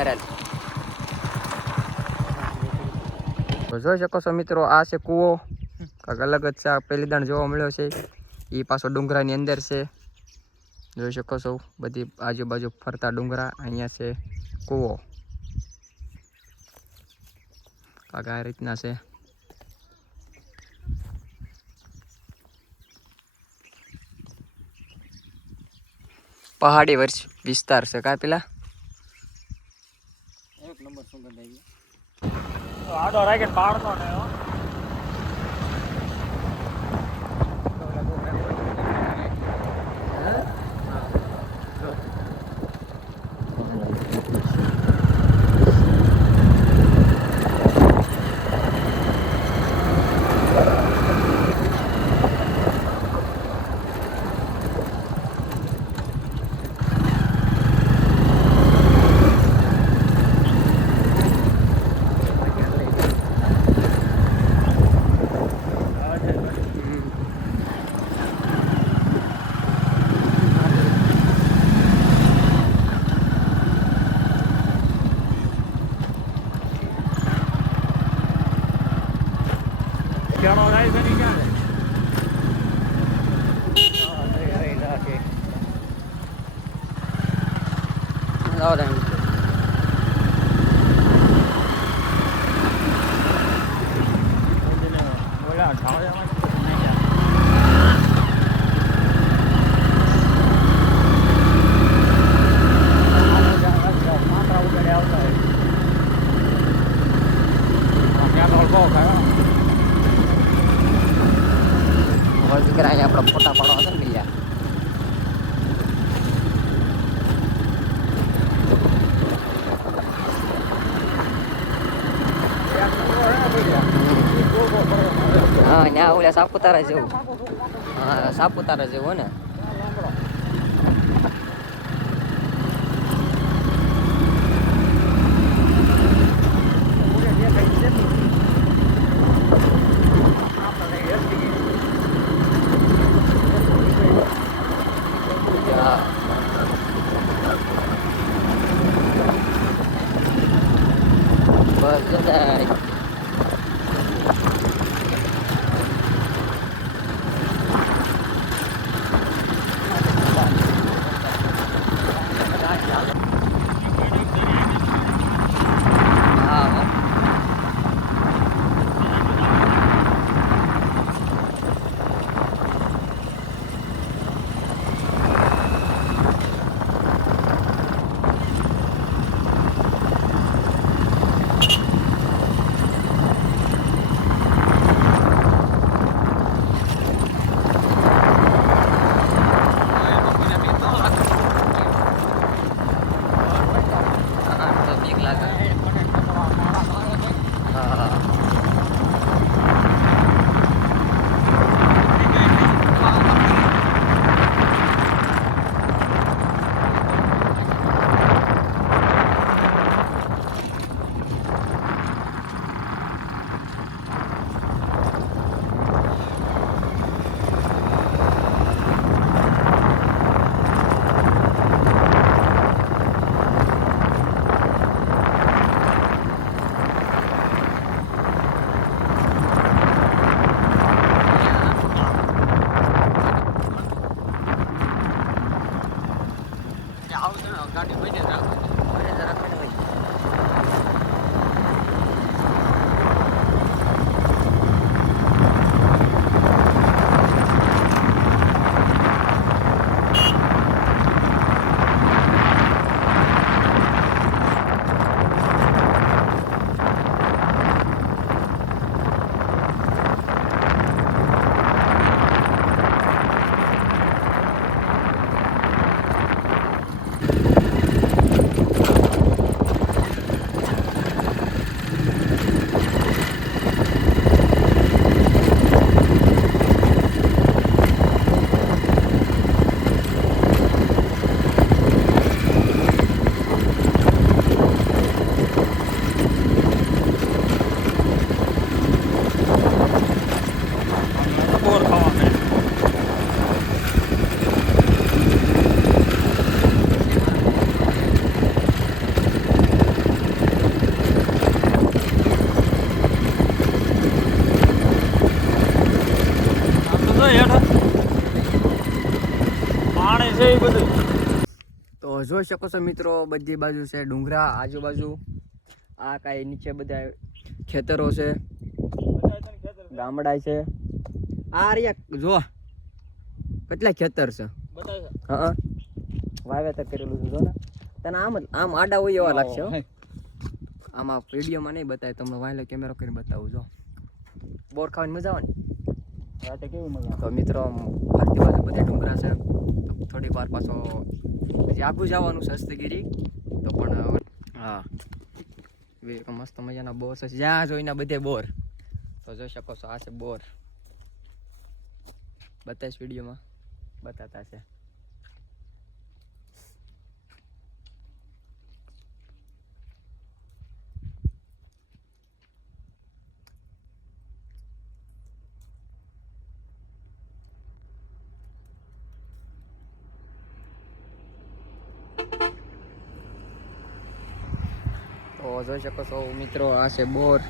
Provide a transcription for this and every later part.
મરેલ. જોઈ શકો છો મિત્રો, આ છે કૂવો. કાંક અલગ જ છે, પહેલી દાણ જોવા મળ્યો છે. એ પાછો ડુંગરાની અંદર છે. જોઈ શકો છો બધી આજુબાજુ ફરતા ડુંગરા. અહીંયા છે કૂવો. કાંક આ રીતના છે. પહાડી વિસ્તાર છે કા પેલા. એક નંબર સુગંધ આવી તો આડો રાખે પાડતો ને કેળો જાય છે ને ક્યાં દીકરા અહીંયા આપણે ફોટા પાડવા છે ને બીજા. હા ત્યાં ઓલા સાપુતારા જેવું. હા સાપુતારા જેવું ને. બસ જતા છે એ બધું. તો જોઈ શકો છો મિત્રો, બધી બાજુ છે ડુંગરા, આજુબાજુ આ કાંઈ નીચે બધા ખેતરો છે, ગામડા છે. આ રહ્યા જો કેટલા ખેતર છે. હા, વાવેતર કરેલું છે જો ને. તને આમ આડા હોય એવા લાગશે હો. આમાં વિડીયોમાં નહીં બતાવે, તમને વાયલો કેમેરો કરીને બતાવું. જો બોર ખાવાની મજા આવે ને. રાતે કેવી મજા. તો મિત્રો ફરતી બાજુ બધા ડુંગરા છે. તો થોડીક વાર પાછો હજી આગું જવાનું છે હસ્તગીરી. તો પણ હા, મસ્ત મજાના બોર છે, જ્યાં જોઈને બધે બોર. તો જોઈ શકો છો, આ છે બોર. બતાવીશ વિડીયોમાં, બતાતા છે. તો જોઈ શકો છો મિત્રો, આ છે બોર.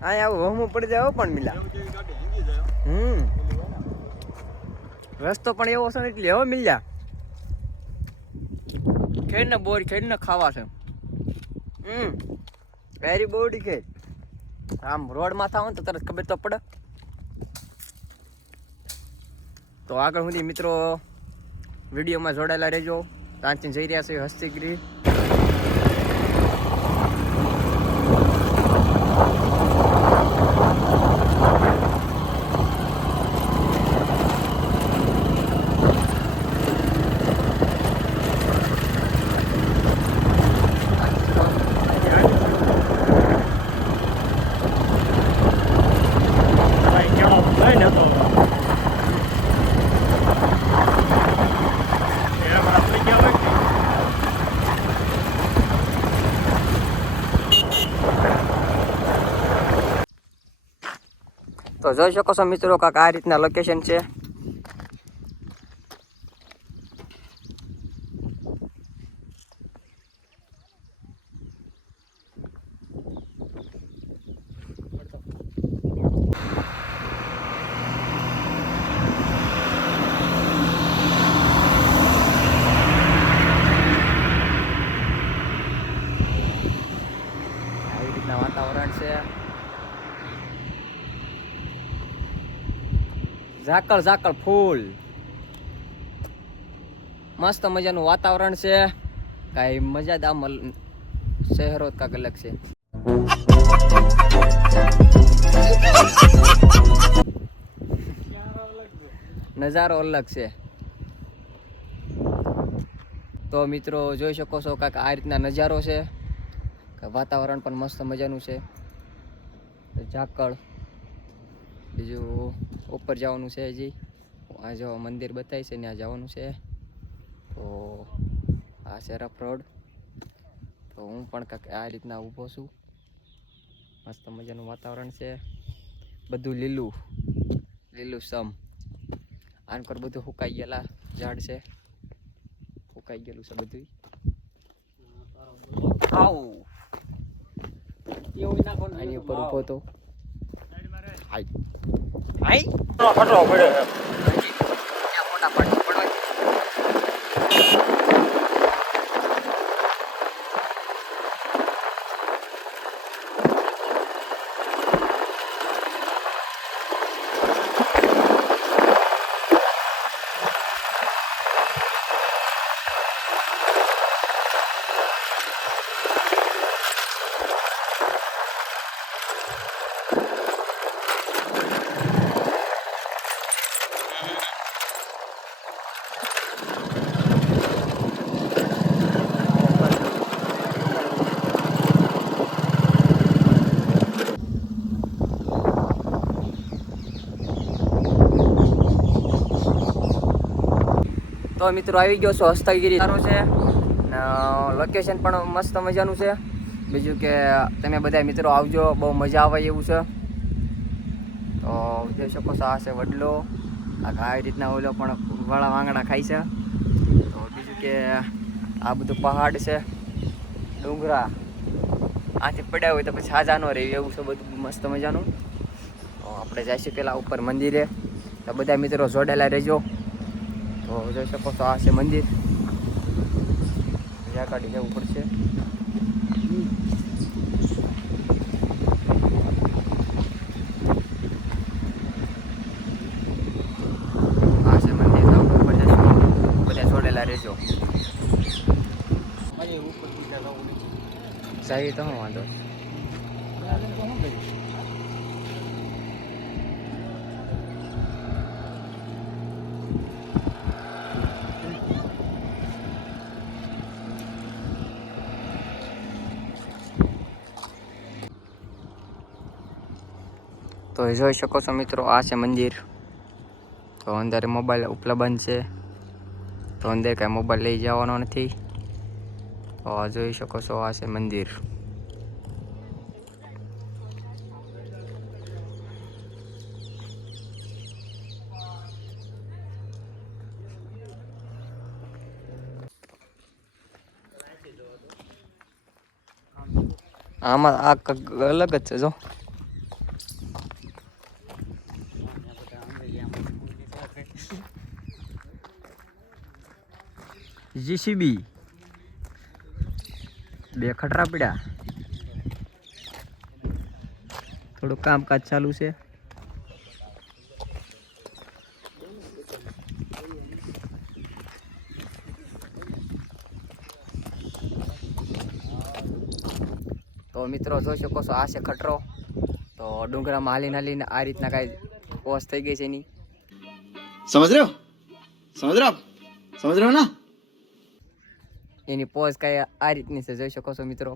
આ આવું હમું પડી જાય પણ મિલા. રસ્તો પણ એવો છે ને એટલે હવે મિલ્યા ખેડ ને બોર ખેડ ને ખાવા છે. વેરી બોડી કે આમ રોડ માં થાવ તો તરત ખબર તો પડે. તો આગળ સુધી મિત્રો વિડીયોમાં જોડાયેલા રહેજો. તાંચીને જઈ રહ્યા છે હસ્તગીરી. તો જોઈ શકો છો મિત્રો, કાંક આ રીતના લોકેશન છે. આવી રીતના વાતાવરણ છે. ઝાકળ ઝાકળ ફૂલ, મસ્ત મજાનું વાતાવરણ છે. કાંઈ મજા જ આમ શહેરો કાંક અલગ છે. નજારો અલગ છે. તો મિત્રો જોઈ શકો છો કાંક આ રીતના નજારો છે. વાતાવરણ પણ મસ્ત મજાનું છે. ઝાકળ, બીજું ઉપર જવાનું છે. હજી આ જો મંદિર બતાવી છે ત્યાં જવાનું છે. તો આ છે રફ રોડ. તો હું પણ કાંક આ રીતના ઊભો છું. મસ્ત મજાનું વાતાવરણ છે. બધું લીલું લીલું સમ. આન પર બધું સુકાઈ ગયેલા ઝાડ છે. સુકાઈ ગયેલું છે બધું. આવું આની ઉપર ઊભો તો હાઈ હાઈ ખતરો પડ્યો છે. મોટા પાણી પડવા. તો મિત્રો આવી ગયો છો હસ્તગીરી. સારું છે, લોકેશન પણ મસ્ત મજાનું છે. બીજું કે તમે બધા મિત્રો આવજો, બહુ મજા આવે એવું છે. તો જોઈ શકો છો, આ છે વડલો. આવી રીતના ઓલો પણ વાળા વાંગડા ખાય છે. તો બીજું કે આ બધું પહાડ છે, ડુંગરા આથી પડ્યા હોય તો પછી હાજા નો રહે એવું છે બધું મસ્ત મજાનું. તો આપણે જઈશું પેલા ઉપર મંદિરે. તો બધા મિત્રો જોડેલા રહેજો. તો જોઈ શકો છો આ છે મંદિર. જ્યાં ગાડી જવું પડશે. આ છે મંદિર. તો ઉપર જઈશું. બધા જોડેલા રહેજો. સાહેબ તો હું વાંધો. તો જોઈ શકો છો મિત્રો આ છે મંદિર. તો અંદર મોબાઈલ ઉપલબ્ધ છે. તો અંદર કાંઈ મોબાઈલ લઈ જવાનો નથી. તો જોઈ શકો છો આ છે મંદિર. આમાં આ અલગ જ છે જો. જીસીબી 2 ખટરા પડ્યા. થોડું કામકાજ ચાલુ છે. તો મિત્રો જોઈ શકો છો આ છે ખટરો. તો ડુંગરામાં હાલીને આ રીતના કાંઈ પોસ થઈ ગઈ છે એની. समझ रहे हो समझ रहे हो ना. એની પોઝ કાંઈ આ રીતની છે જોઈ શકો છો મિત્રો.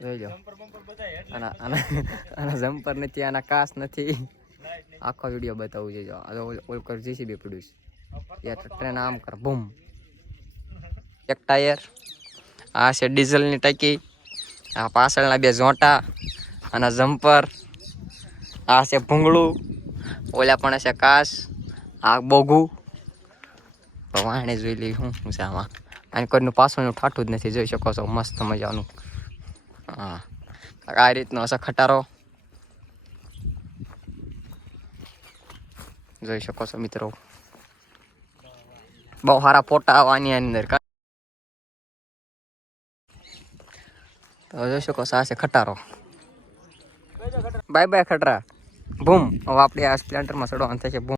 જોઈ લો આના જમ્પર નથી, આના કાસ નથી. આખો વિડીયો બતાવું છે. જો ઓલ કર જીસીબી પડ્યું છે. યાર ટ્રેન આમ કર બૂમ. એક ટાયર. આ છે ડીઝલની ટાંકી. આ પાછળના 2 ઝોંટા. આના જમ્પર. આ છે ભૂંગળું. ઓલા પણ છે કાસ. આ બોગું. તો વાણે જોઈ લઈ શું છે આમાં. આને કોઈનું પાછળનું ઠાઠું જ નથી જોઈ શકો છો મસ્ત મજાનું. હા આ રીતનો હશે ખટારો. જોઈ શકો છો મિત્રો. બહુ સારા ફોટા આવવાની અંદર. તો જોઈ શકો છો આ છે ખટારો. બાય બાય ખટરા. બૂમ. હવે આપણે આ સ્પ્લેન્ડરમાં ચડવાનું થશે. બૂમ.